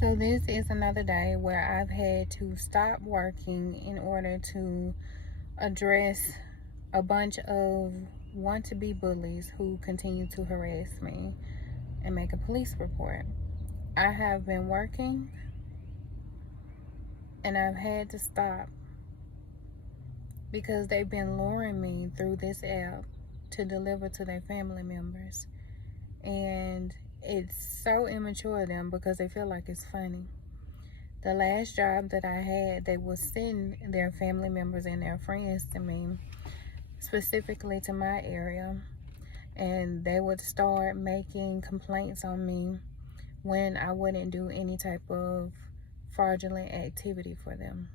So this is another day where I've had to stop working in order to address a bunch of want-to-be bullies who continue to harass me and make a police report. I have been working and I've had to stop because they've been luring me through this app to deliver to their family members. And it's so immature of them because they feel like it's funny. The last job that I had, they would send their family members and their friends to me, specifically to my area, and they would start making complaints on me when I wouldn't do any type of fraudulent activity for them.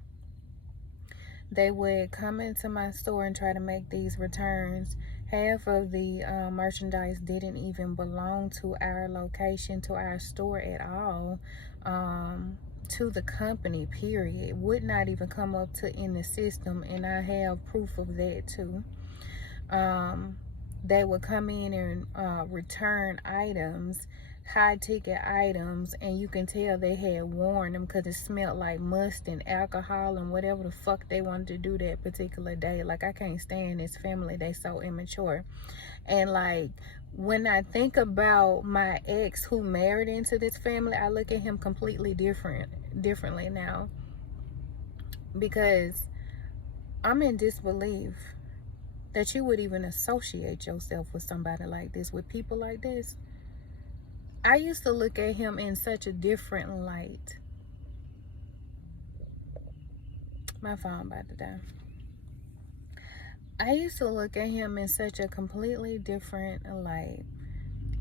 They would come into my store and try to make these returns. Half of the merchandise didn't even belong to our location, to our store at all, to the company, period. Would not even come up to in the system, and I have proof of that too. They would come in and return items, high ticket items, and you can tell they had worn them because it smelled like must and alcohol and whatever the fuck they wanted to do that particular day. Like, I can't stand this family. They so immature. And like, when I think about my ex who married into this family, I look at him completely differently now, because I'm in disbelief that you would even associate yourself with somebody like this, with people like this. I used to look at him in such a different light. My phone about to die. I used to look at him in such a completely different light.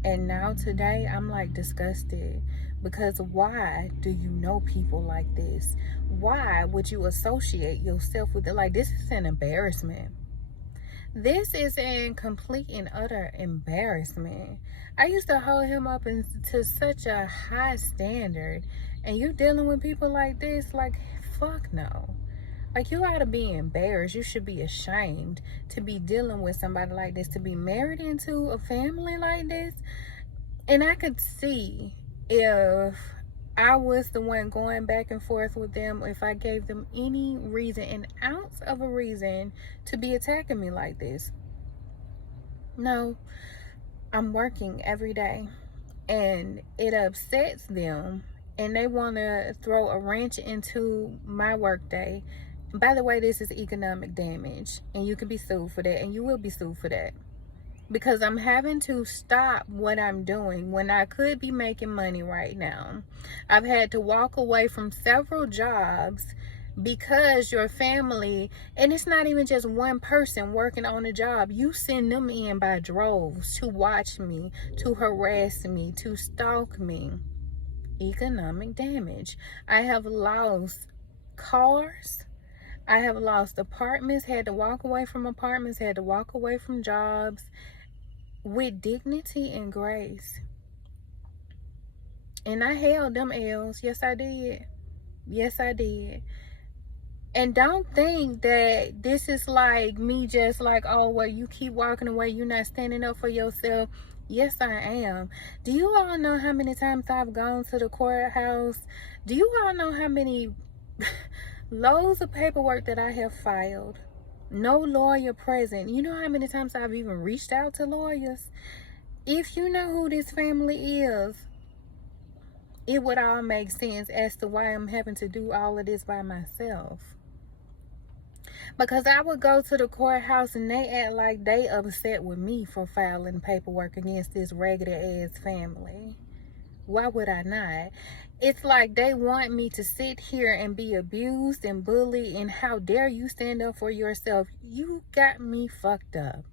And now today, I'm like disgusted. Because why do you know people like this? Why would you associate yourself with it? Like, this is an embarrassment. This is an complete and utter embarrassment. I used to hold him up to such a high standard, and you dealing with people like this? Like, fuck no. Like, you ought to be embarrassed. You should be ashamed to be dealing with somebody like this, to be married into a family like this. And I could see if I was the one going back and forth with them, if I gave them any reason, an ounce of a reason to be attacking me like this. No, I'm working every day and it upsets them, and they want to throw a wrench into my work day. By the way, this is economic damage, and you can be sued for that, and you will be sued for that. Because I'm having to stop what I'm doing when I could be making money right now. I've had to walk away from several jobs because your family, and it's not even just one person working on a job, you send them in by droves to watch me, to harass me, to stalk me. Economic damage. I have lost cars. I have lost apartments, had to walk away from apartments, had to walk away from jobs with dignity and grace. And I held them L's. Yes, I did. Yes, I did. And don't think that this is like me just like, oh, well, you keep walking away, you're not standing up for yourself. Yes, I am. Do you all know how many times I've gone to the courthouse? Do you all know how many loads of paperwork that I have filed? No lawyer present. You know how many times I've even reached out to lawyers? If you know who this family is, it would all make sense as to why I'm having to do all of this by myself. Because I would go to the courthouse and they act like they upset with me for filing paperwork against this raggedy ass family. Why would I not? It's like they want me to sit here and be abused and bullied, and how dare you stand up for yourself? You got me fucked up.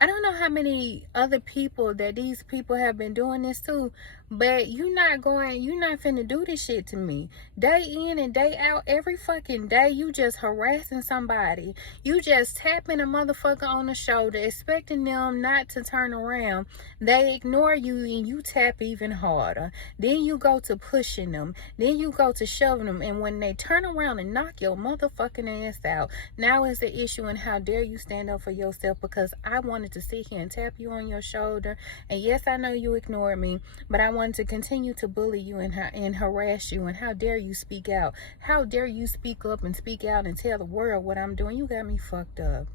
I don't know how many other people that these people have been doing this to, but you're not finna do this shit to me. Day in and day out, every fucking day, you just harassing somebody. You just tapping a motherfucker on the shoulder, expecting them not to turn around. They ignore you and you tap even harder. Then you go to pushing them. Then you go to shoving them. And when they turn around and knock your motherfucking ass out, now is the issue, and how dare you stand up for yourself? Because I wanted to sit here and tap you on your shoulder. And yes, I know you ignored me, but I want to continue to bully you and harass you, and how dare you speak out? How dare you speak up and speak out and tell the world what I'm doing? You got me fucked up.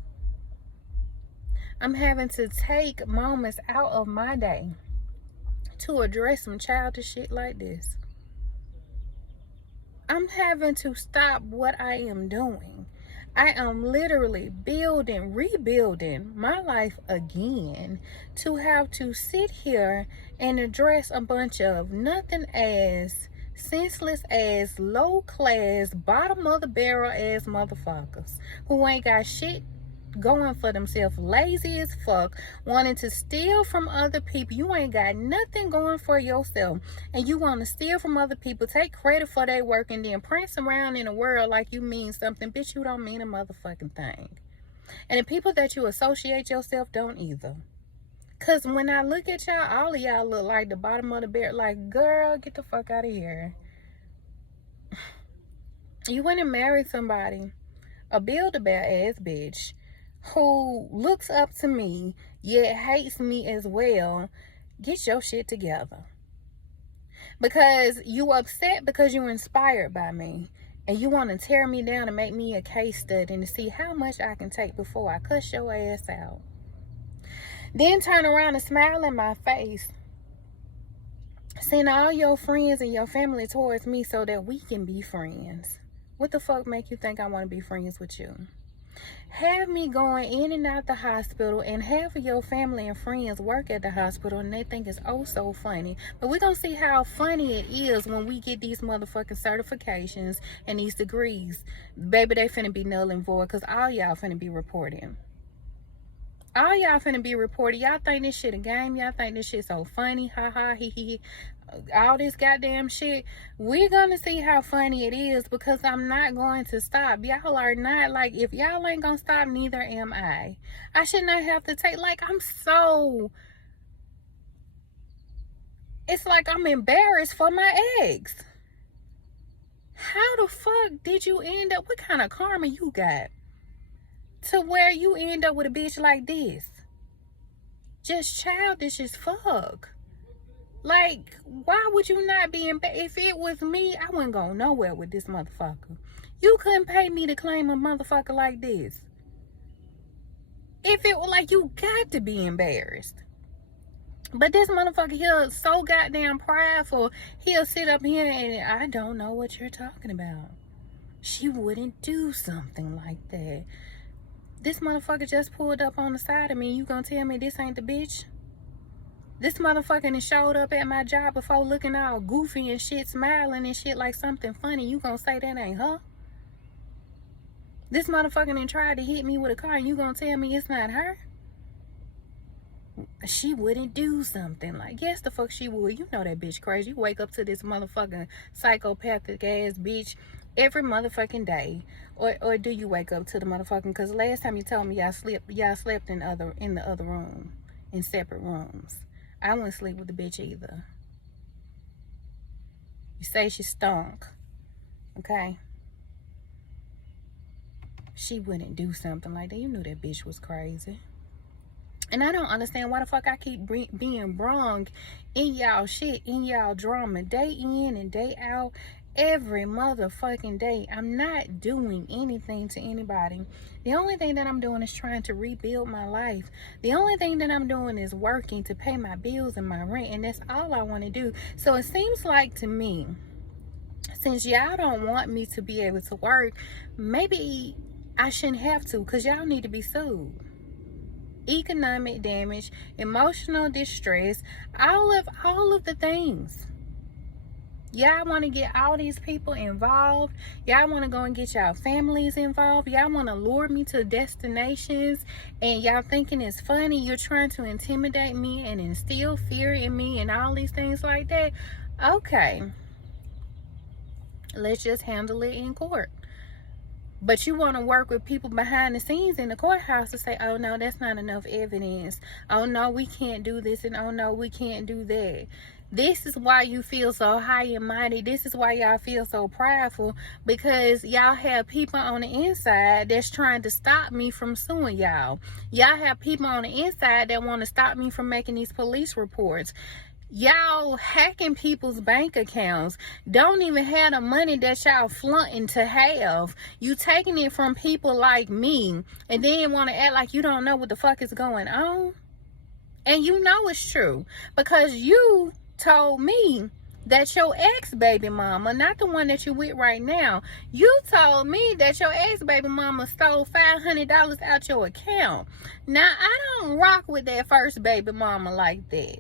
I'm having to take moments out of my day to address some childish shit like this. I'm having to stop what I am doing. I am literally rebuilding my life again, to have to sit here and address a bunch of nothing ass, senseless ass, low class, bottom of the barrel ass motherfuckers who ain't got shit going for themselves, lazy as fuck, wanting to steal from other people. You ain't got nothing going for yourself, and you want to steal from other people, take credit for their work, and then prance around in the world like you mean something. Bitch, you don't mean a motherfucking thing. And the people that you associate yourself don't either. Cause when I look at y'all, all of y'all look like the bottom of the barrel. Like, girl, get the fuck out of here. You went and married somebody, a build-a-bear ass bitch, who looks up to me yet hates me as well. Get your shit together. Because you upset because you're inspired by me, and you want to tear me down and make me a case study and to see how much I can take before I cuss your ass out. Then turn around and smile in my face. Send all your friends and your family towards me so that we can be friends. What the fuck make you think I want to be friends with you? Have me going in and out the hospital, and half of your family and friends work at the hospital, and they think it's oh so funny. But we're gonna see how funny it is when we get these motherfucking certifications and these degrees. Baby, they finna be null and void, because all y'all finna be reporting. All y'all finna be reported. Y'all think this shit a game? Y'all think this shit so funny? Ha ha, he he. All this goddamn shit. We're gonna see how funny it is, because I'm not going to stop. Y'all are not, like, if y'all ain't gonna stop, neither am I. I should not have to take, like, it's like I'm embarrassed for my ex. How the fuck did you end up, what kind of karma you got to where you end up with a bitch like this? Just childish as fuck. Like, why would you not be if it was me, I wouldn't go nowhere with this motherfucker. You couldn't pay me to claim a motherfucker like this. If it was like, you got to be embarrassed. But this motherfucker here so goddamn prideful, he'll sit up here and I don't know what you're talking about. She wouldn't do something like that. This motherfucker just pulled up on the side of me. You gonna tell me this ain't the bitch? This motherfucker done showed up at my job before looking all goofy and shit, smiling and shit like something funny. You gonna say that ain't her? This motherfucker done tried to hit me with a car, and you gonna tell me it's not her? She wouldn't do something like, yes the fuck she would. You know that bitch crazy. You wake up to this motherfucking psychopathic ass bitch every motherfucking day. Or do you wake up to the motherfucking, because last time you told me y'all slept in the other room, in separate rooms. I wouldn't sleep with the bitch either. You say she stunk. Okay? She wouldn't do something like that. You knew that bitch was crazy. And I don't understand why the fuck I keep being wrong in y'all shit, in y'all drama, day in and day out. Every motherfucking day. I'm not doing anything to anybody. The only thing that I'm doing is trying to rebuild my life. The only thing that I'm doing is working to pay my bills and my rent, and that's all I want to do. So it seems like to me, since y'all don't want me to be able to work, maybe I shouldn't have to, because y'all need to be sued. Economic damage, emotional distress, all of the things. Y'all want to get all these people involved. Y'all want to go and get y'all families involved. Y'all want to lure me to destinations, and y'all thinking it's funny. You're trying to intimidate me and instill fear in me and all these things like that. Okay, let's just handle it in court. But you want to work with people behind the scenes in the courthouse to say, oh no, that's not enough evidence. Oh no, we can't do this, and oh no, we can't do that. This is why you feel so high and mighty. This is why y'all feel so prideful, because y'all have people on the inside that's trying to stop me from suing y'all. Y'all have people on the inside that want to stop me from making these police reports. Y'all hacking people's bank accounts. Don't even have the money that y'all flaunting to have. You taking it from people like me and then want to act like you don't know what the fuck is going on. And you know it's true because you told me that your ex-baby mama, not the one that you with right now, you told me that your ex-baby mama stole $500 out your account. Now, I don't rock with that first baby mama like that.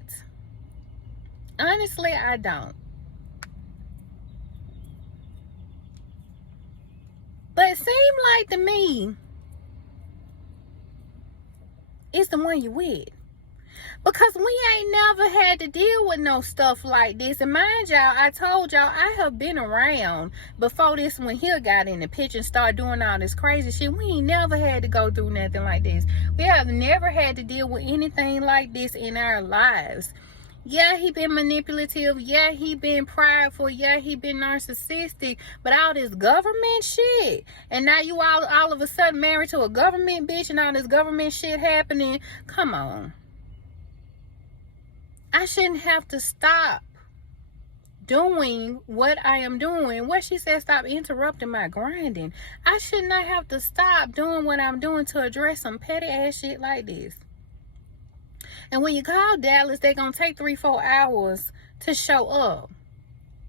Honestly, I don't. But it seemed like to me, it's the one you with. Because we ain't never had to deal with no stuff like this. And mind y'all, I told y'all I have been around before this when he got in the picture and started doing all this crazy shit. We ain't never had to go through nothing like this. We have never had to deal with anything like this in our lives. Yeah, he been manipulative. Yeah, he been prideful. Yeah, he been narcissistic. But all this government shit. And now you all of a sudden married to a government bitch and all this government shit happening. Come on. I shouldn't have to stop doing what I am doing. What she said, stop interrupting my grinding. I should not have to stop doing what I'm doing to address some petty ass shit like this. And when you call Dallas, they're going to take 3-4 hours to show up.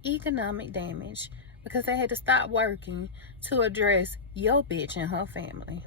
Economic damage. Because they had to stop working to address your bitch and her family.